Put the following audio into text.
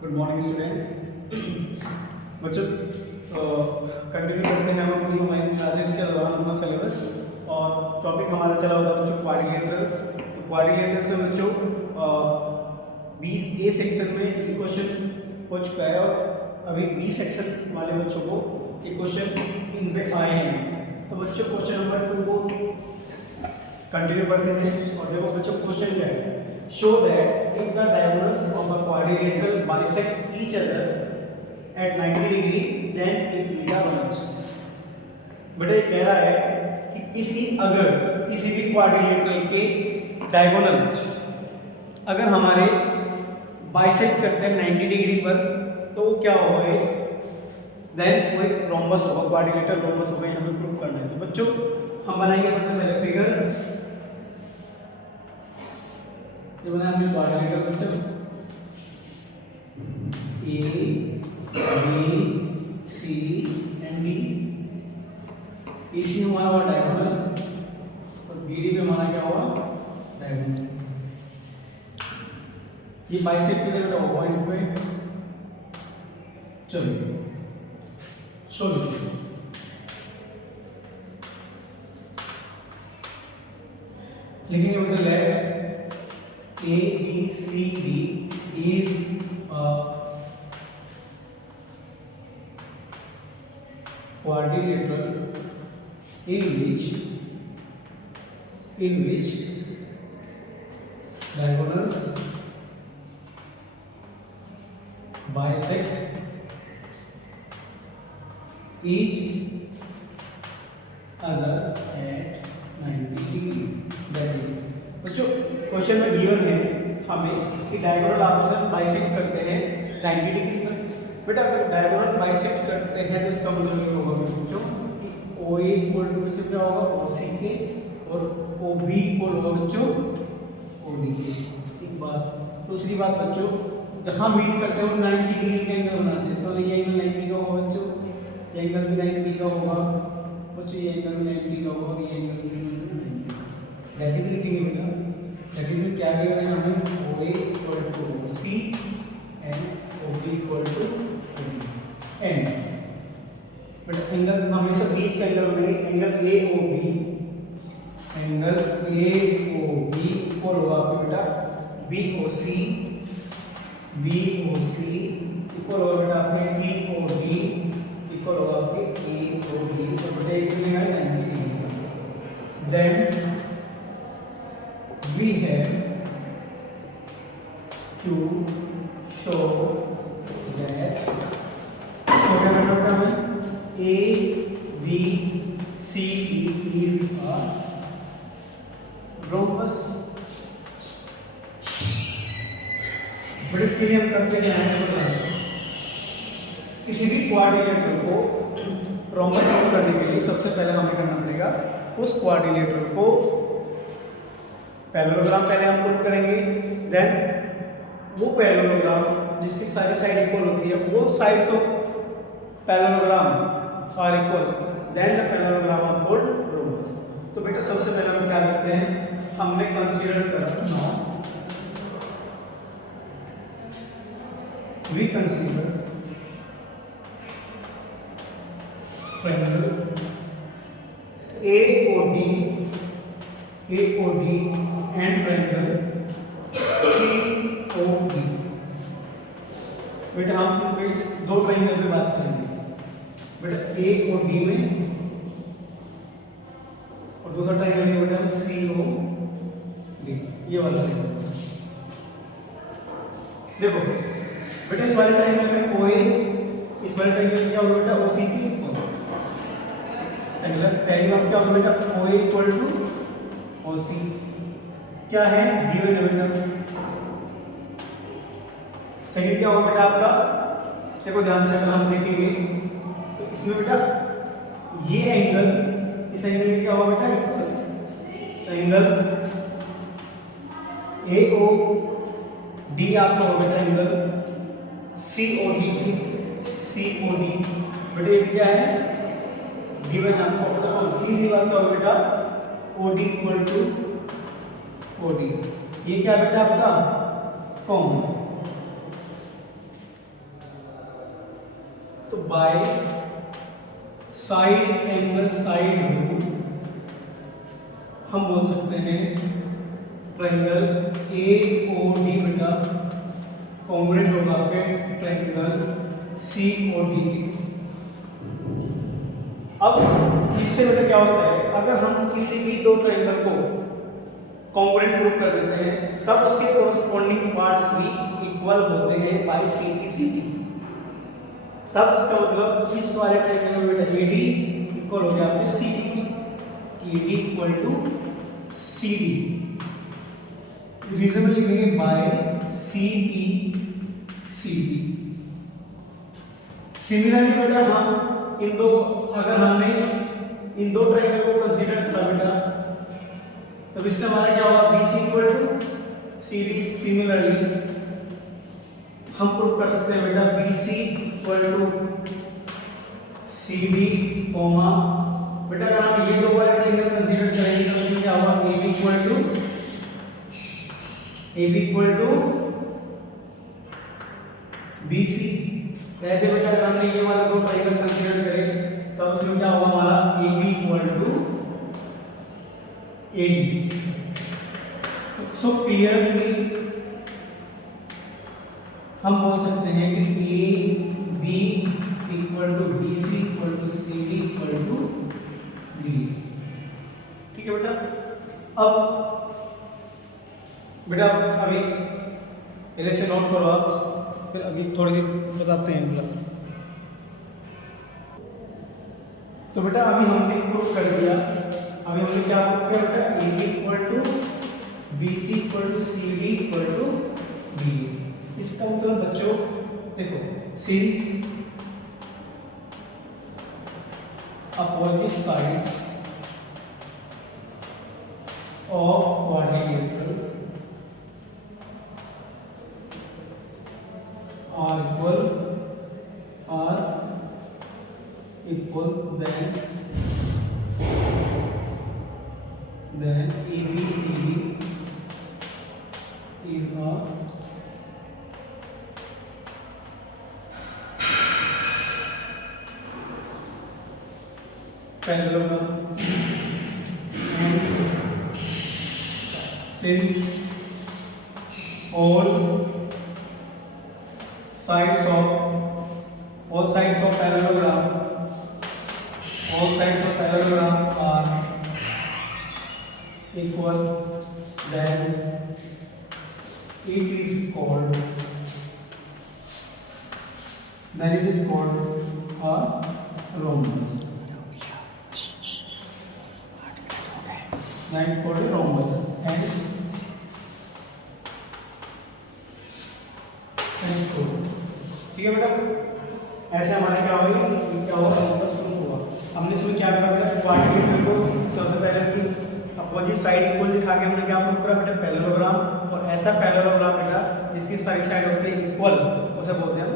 Good morning students. बच्चों continue करते हैं हम अपनी ऑनलाइन क्लासेस के दौरान अपना सिलेबस और टॉपिक हमारा चला होता है बच्चों क्वाड्रिलेटरल्स। तो क्वाड्रिलेटरल्स में बच्चों 20 ए सेक्शन में एक क्वेश्चन हो चुका है और अभी बी सेक्शन वाले बच्चों को एक क्वेश्चन इन पे आए हैं। तो बच्चों क्वेश्चन नंबर 2 को कंटिन्यू करते हैं और देखो बच्चों क्वेश्चन क्या है। Show that if the diagonals of a quadrilateral bisect each other at 90 degree, then it is a one. बेटा ये कह रहा है कि किसी भी क्वाड्रिलेटरल के डायगोनल अगर हमारे बाइसेक्ट करते हैं 90 डिग्री पर तो क्या होगा, देन कोई रोम्बस होगा, क्वाड्रिलेटरल रोम्बस होगा। यहाँ पे प्रूफ करना है। तो बच्चों हम बनाएंगे सबसे पहले फिगर। ये बना हमने क्वाड्रिलेटरल बच्चों A B C and D. इसी हमारा हुआ डायगोनल और बी डी में हमारा क्या हुआ डायगोनल। ये बाइसेक्ट किधर का होगा इन पे। चलिए सॉल्यूशन लिखेंगे बेटा। Let A, B, C, D is a quadrilateral in which diagonals bisect each other at 90 degree। बच्चों क्वेश्चन में गिवन है हमें कि डायगोनल आपस में बाइसेक्ट करते हैं 90 डिग्री पर। बेटा अगर डायगोनल बाइसेक्ट करते हैं तो इसका मतलब ये होगा बच्चों कि ओ ए इक्वल टू बच्चों क्या होगा ओ सी के और ओ बी इक्वल होगा बच्चों ओ डी के। एक बात। दूसरी बात बच्चों जहाँ मीट करते हैं वो 90 डिग्री का एंगल बनाते हैं। इसका ये एंगल 90 का होगा बच्चों, ये एंगल भी 90 का होगा बच्चों, ये एंगल भी 90 का होगा, ये एंगल भी 90 लिखेंगे बेटा। लेकिन क्या करेंगे हमें O A equal to O C and O B equal to O D and but angle हमेशा बीच का एंगल बनाएंगे। Angle A O B, angle A O B equal होगा आपके बेटा बी ओ सी इक्वल होगा बेटा आपके सी ओ डी इक्वल होगा आपके ए ओ डी। तो बेटा एक मिलेगा 90 degree. Then we have to show that A, B, C, D is a rhombus। But इसके लिए हम करते क्या हैं, किसी भी क्वाड्रिलेटरल को रोम्बस प्रूव करने के लिए सबसे पहले हमें करना पड़ेगा उस क्वाड्रिलेटरल को पैरेललोग्राम पहले हम प्रूव करेंगे। देन वो पैरेललोग्राम जिसकी सारी साइड इक्वल होती है वो sides of parallelogram are equal, then the parallelogram is called rhombus. तो बेटा सबसे पहले हम क्या करते हैं, हमने कंसीडर करा now we consider triangle AOD and triangle COD। बेटा हम दो ट्रायंगल पे बात करेंगे बेटा, A और D में, और दूसरा ट्रायंगल है बेटा COD, ये वाला ट्रायंगल। देखो बेटा इस वाले ट्रायंगल में OA, इस वाले ट्रायंगल में क्या होगा बेटा OCP। पहली बात क्या होगा बेटा OA इक्वल टू OC क्या है गिवन है बेटा। सेकंड क्या होगा बेटा आपका, देखो ध्यान से अगर हम देखेंगे तो इसमें बेटा ये एंगल इस एंगल में क्या होगा बेटा, एंगल AOD आपका होगा बेटा एंगल COD बेटा ये क्या है गिवन आपको। तीसरी बात क्या होगा बेटा OD इक्वल टू OD, ये क्या बेटा आपका common. By side angle side रो हम बोल सकते हैं ट्रायंगल AOD बेटा कॉन्ग्रुएंट होगा आपके ट्रायंगल COD के। अब इससे बेटा क्या होता है, अगर हम किसी भी दो ट्रायंगल को कॉन्ग्रुएंट ग्रुप कर देते हैं तब उसके कोरस्पॉन्डिंग पार्ट्स भी इक्वल होते हैं बाय CD। तब इसका मतलब इस वाले ट्रायंगल में बेटा AD इक्वल हो गया आपके CD की, AD equal to CD। Reason में लिखेंगे बाय CD। सिमिलरली बेटा हम इन दो, अगर हमने इन दो ट्रायंगल को कंसीडर किया बेटा तो इससे हमारा क्या होगा BC equal to CD। Similarly हम प्रूव कर सकते हैं बेटा BC equal to CD comma बेटा अगर हम ये दो वाले ट्रायंगल कंसीडर करेंगे तो इसमें क्या होगा AB इक्वल टू BC। ऐसे बेटा अगर हमने ये वाले दो ट्रायंगल कंसीडर करें तब उसमें क्या होगा हमारा AB equal to AD। So clearly हम बोल सकते हैं कि AB equal to BC equal to CD equal to D। ठीक है बेटा। अब बेटा अभी पहले से नोट करो आप, फिर अभी थोड़ी देर बताते हैं मतलब। तो बेटा अभी हमने प्रूफ कर दिया, अभी हमने क्या प्रूफ किया बेटा AB equal to BC equal to CD equal to D। इसका मतलब बच्चों देखो, since opposite sides of quadrilateral are equal then ABCD is a parallelogram, and since all sides of parallelogram are equal, then it is called a rhombus. Then called a rhombus. Hence ठीक है बेटा। ऐसे हमारा क्या होगा, क्या होगा rhombus form होगा। हमने इसमें क्या करा बेटा, क्वाड्रिलेटरल को सबसे पहले की अपोजिट साइड इक्वल दिखा के हमने क्या प्रूव करा बेटा पैरेललोग्राम। और ऐसा पैरेललोग्राम बेटा जिसकी सारी साइड होती है इक्वल उसे बोलते हैं हम